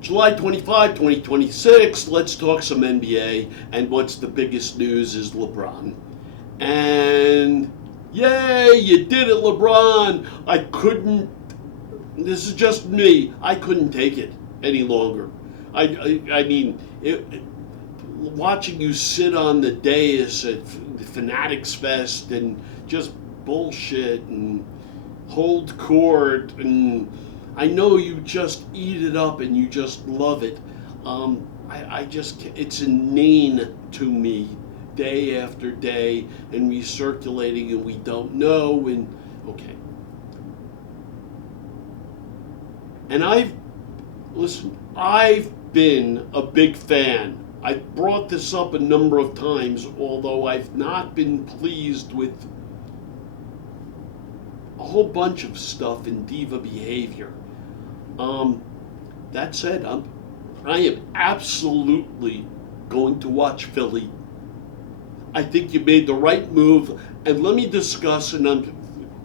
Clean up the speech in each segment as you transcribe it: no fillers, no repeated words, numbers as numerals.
July 25, 2026, let's talk some NBA, and what's the biggest news is LeBron. And yay, you did it, LeBron. This is just me, I couldn't take it any longer. I mean, watching you sit on the dais at Fanatics Fest and just bullshit and hold court, and I know you just eat it up and you just love it. It's inane to me, day after day, and recirculating, and we don't know, and okay. And I've been a big fan. I've brought this up a number of times, although I've not been pleased with a whole bunch of stuff in diva behavior. That said, I am absolutely going to watch Philly. I think you made the right move, and let me discuss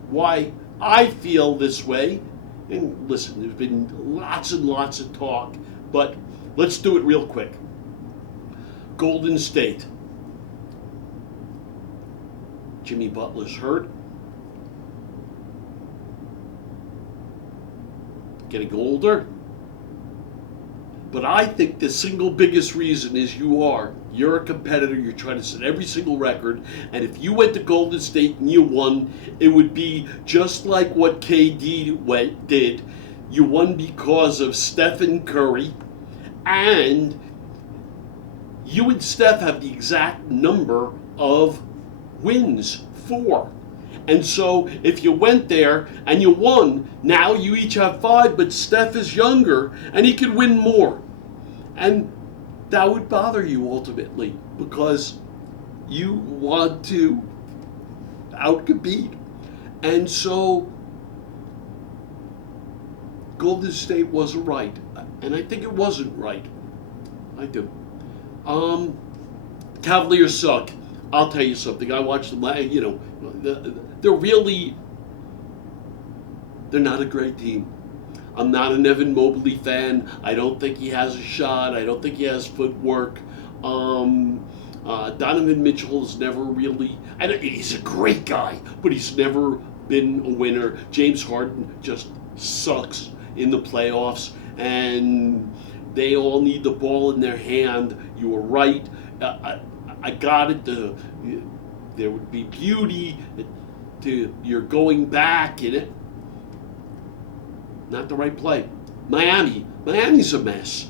why I feel this way. And listen, there's been lots and lots of talk, but let's do it real quick. Golden State. Jimmy Butler's hurt. Getting older. But I think the single biggest reason is you're a competitor, you're trying to set every single record, and if you went to Golden State and you won, it would be just like what KD did. You won because of Stephen Curry, and you and Steph have the exact number of wins, 4. And so if you went there and you won, now you each have 5, but Steph is younger and he could win more. And that would bother you ultimately because you want to outcompete. And so Golden State wasn't right. And I think it wasn't right. I do. Cavaliers suck. I'll tell you something. I watched them, they're not a great team. I'm not an Evan Mobley fan. I don't think he has a shot. I don't think he has footwork. Donovan Mitchell has never really, and he's a great guy, but he's never been a winner. James Harden just sucks in the playoffs, and they all need the ball in their hand. You were right. I got it. There would be beauty to your going back in it. Not the right play. Miami's a mess.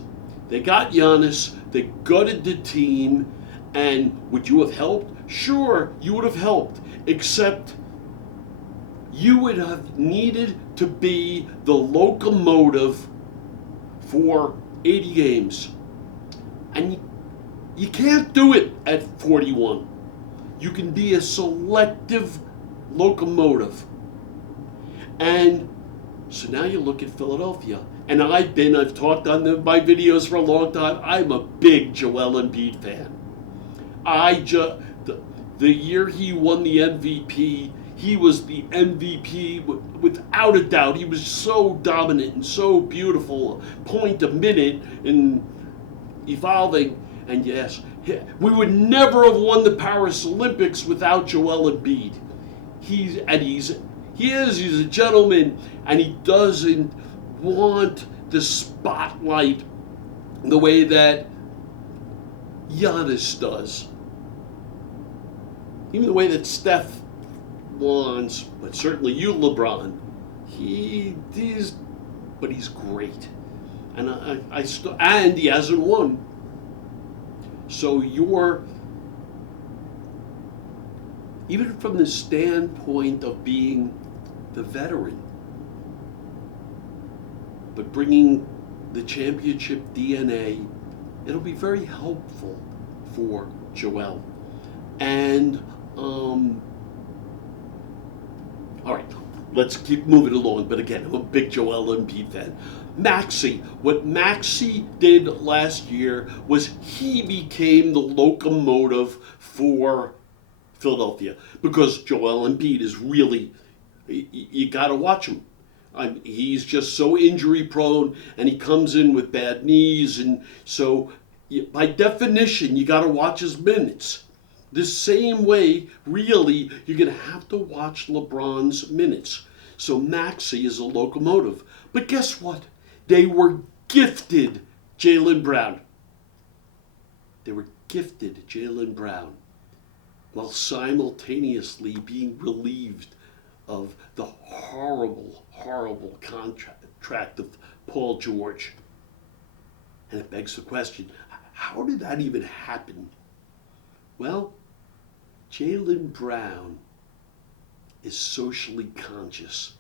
They got Giannis. They gutted the team. And would you have helped? Sure, you would have helped. Except you would have needed to be the locomotive for 80 games. And you can't do it at 41. You can be a selective locomotive. And so now you look at Philadelphia. And I've talked on my videos for a long time. I'm a big Joel Embiid fan. The year he won the MVP, he was the MVP without a doubt. He was so dominant and so beautiful, a point a minute and evolving. And yes, we would never have won the Paris Olympics without Joel Embiid. He's a gentleman, and he doesn't want the spotlight the way that Giannis does. Even the way that Steph wants, but certainly you, LeBron, but he's great. And and he hasn't won. So even from the standpoint of being the veteran, but bringing the championship DNA, it'll be very helpful for Joel. And, all right, let's keep moving along. But again, I'm a big Joel Embiid fan. What Maxey did last year was he became the locomotive for Philadelphia because Joel Embiid is really, you got to watch him. He's just so injury prone, and he comes in with bad knees, and so by definition, you got to watch his minutes. The same way, really, you're going to have to watch LeBron's minutes. So Maxey is a locomotive. But guess what? They were gifted Jaylen Brown. They were gifted Jaylen Brown while simultaneously being relieved of the horrible, horrible contract of Paul George. And it begs the question, how did that even happen? Well, Jaylen Brown is socially conscious.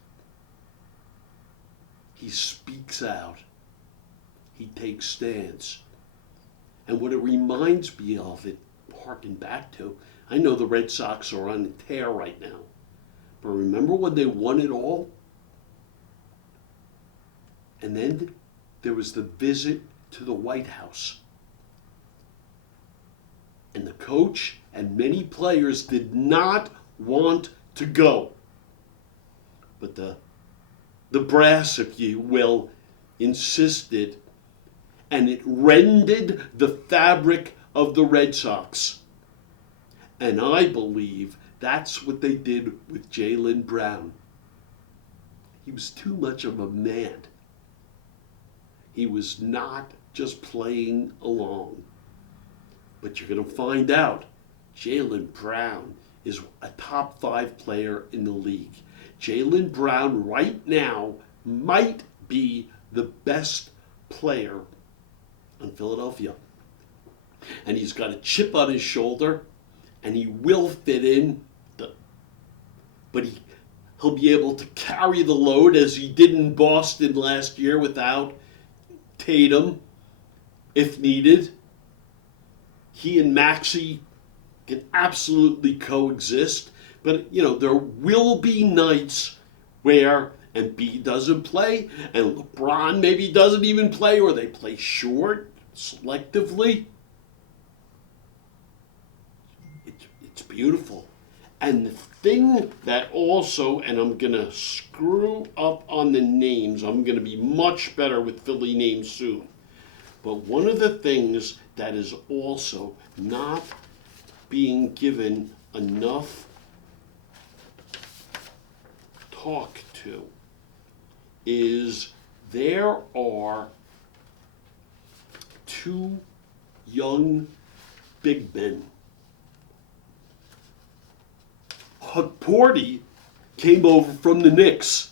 He speaks out. He takes stands. And what it reminds me of, it harken back to, I know the Red Sox are on a tear right now, but remember when they won it all? And then there was the visit to the White House. And the coach and many players did not want to go. But the brass, if you will, insisted, and it rended the fabric of the Red Sox. And I believe that's what they did with Jaylen Brown. He was too much of a man. He was not just playing along. But you're going to find out Jaylen Brown is a top 5 player in the league. Jaylen Brown right now might be the best player in Philadelphia. And he's got a chip on his shoulder, and he will fit in. But he'll be able to carry the load as he did in Boston last year without Tatum, if needed. He and Maxey can absolutely coexist. But, there will be nights where Embiid doesn't play, and LeBron maybe doesn't even play, or they play short, selectively. It's beautiful. And the thing that also, and I'm going to screw up on the names, I'm going to be much better with Philly names soon. But one of the things that is also not being given enough talk to is there are 2 young big men. Porty came over from the Knicks.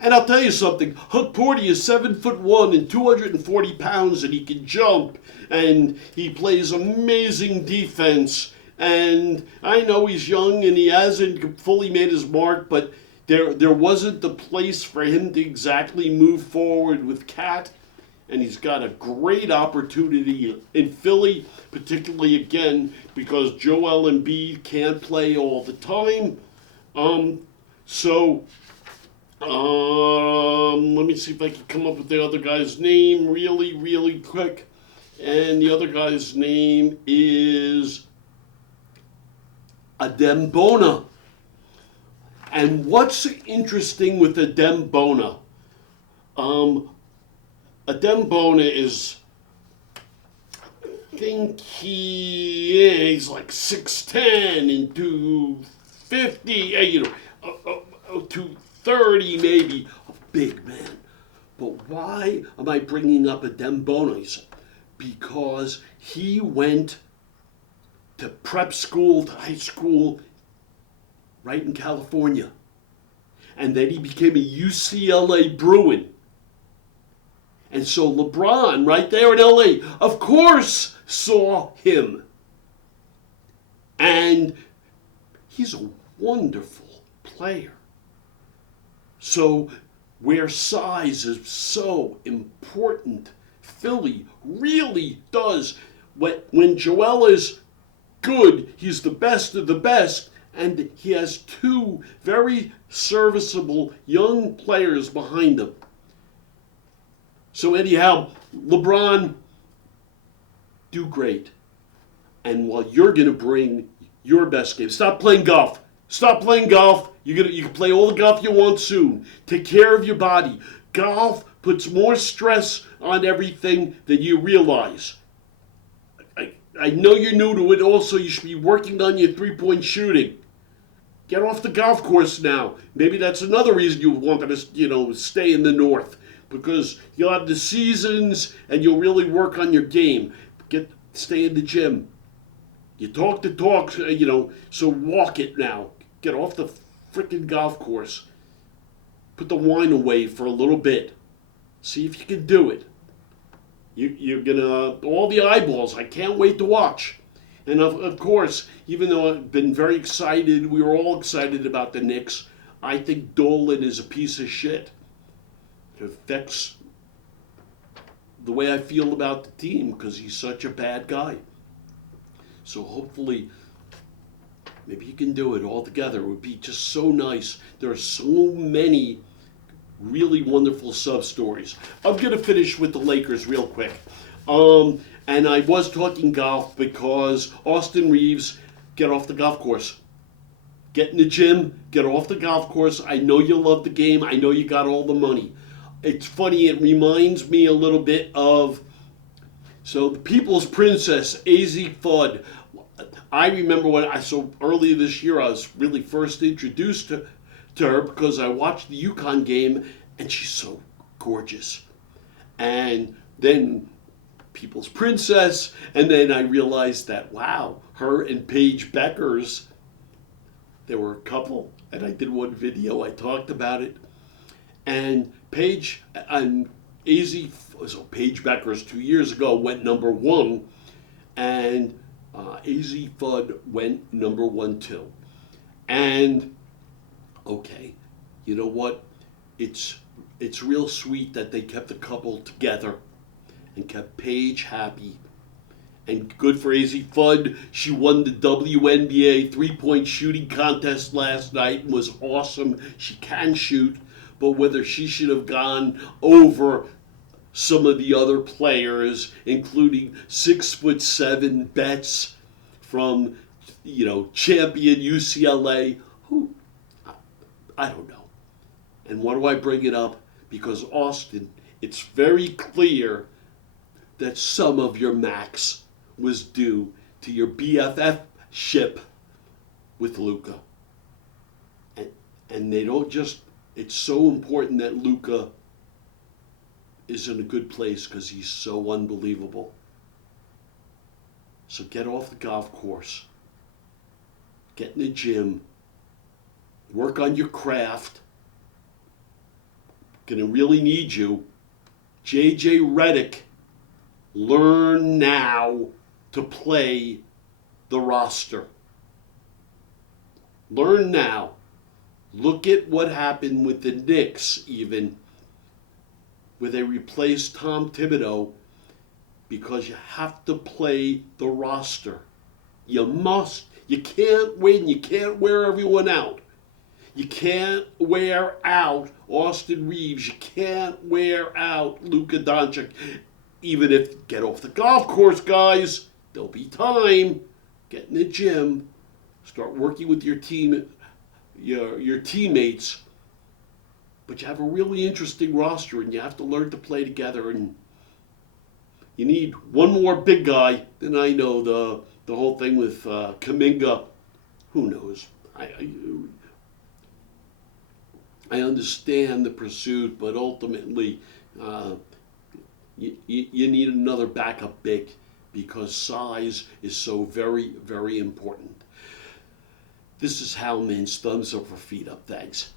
And I'll tell you something, Porty is 7'1" and 240 pounds, and he can jump, and he plays amazing defense. And I know he's young and he hasn't fully made his mark, but there wasn't the place for him to exactly move forward with Cat. And he's got a great opportunity in Philly, particularly again because Joel Embiid can't play all the time. Let me see if I can come up with the other guy's name really, really quick. And the other guy's name is Adembona. And what's interesting with Adembona? Adembona is, I think he's like 6'10" and 250, 230 maybe, a big man. But why am I bringing up Adembona? He said, because he went to prep school, to high school, right in California. And then he became a UCLA Bruin. And so LeBron, right there in LA, of course, saw him. And he's a wonderful player. So where size is so important, Philly really does. When Joel is good, he's the best of the best, and he has 2 very serviceable young players behind him. So anyhow, LeBron, do great. And while you're going to bring your best game, stop playing golf. Stop playing golf. You can play all the golf you want soon. Take care of your body. Golf puts more stress on everything than you realize. I know you're new to it. Also, you should be working on your three-point shooting. Get off the golf course now. Maybe that's another reason you wanted to, stay in the north, because you'll have the seasons and you'll really work on your game. Stay in the gym. You talk the talk, so walk it now. Get off the freaking golf course. Put the wine away for a little bit. See if you can do it. You're gonna, all the eyeballs, I can't wait to watch. And of course, even though I've been very excited, we were all excited about the Knicks, I think Dolan is a piece of shit. It affects the way I feel about the team because he's such a bad guy. So hopefully, maybe you can do it all together. It would be just so nice. There are so many really wonderful sub-stories. I'm going to finish with the Lakers real quick. And I was talking golf because Austin Reeves, get off the golf course. Get in the gym, get off the golf course. I know you love the game. I know you got all the money. It's funny, it reminds me a little bit of, the People's Princess, AZ Fudd. I remember so earlier this year, I was really first introduced to her because I watched the UConn game, and she's so gorgeous. And then People's Princess, and then I realized that, wow, her and Paige Beckers, they were a couple, and I did one video, I talked about it. And Paige and Paige Beckers 2 years ago went number one, and AZ Fudd went number one too. And okay, you know what? It's real sweet that they kept the couple together and kept Paige happy. And good for AZ Fudd. She won the WNBA three-point shooting contest last night and was awesome. She can shoot, but whether she should have gone over some of the other players, including 6'7" Betts from, champion UCLA, who, I don't know. And why do I bring it up? Because Austin, it's very clear that some of your max was due to your BFF ship with Luka. And they don't just, it's so important that Luka is in a good place because he's so unbelievable. So get off the golf course. Get in the gym. Work on your craft. Gonna really need you. JJ Redick, learn now to play the roster. Learn now. Look at what happened with the Knicks, even, where they replaced Tom Thibodeau, because you have to play the roster. You must. You can't win. You can't wear everyone out. You can't wear out Austin Reeves. You can't wear out Luka Doncic. Even if, get off the golf course, guys. There'll be time. Get in the gym. Start working with your team, your teammates. But you have a really interesting roster, and you have to learn to play together. And you need one more big guy. Then I know the whole thing with Kuminga. Who knows? I understand the pursuit, but ultimately, you need another backup big because size is so very, very important. This is Hal Mintz. Thumbs up or feet up. Thanks.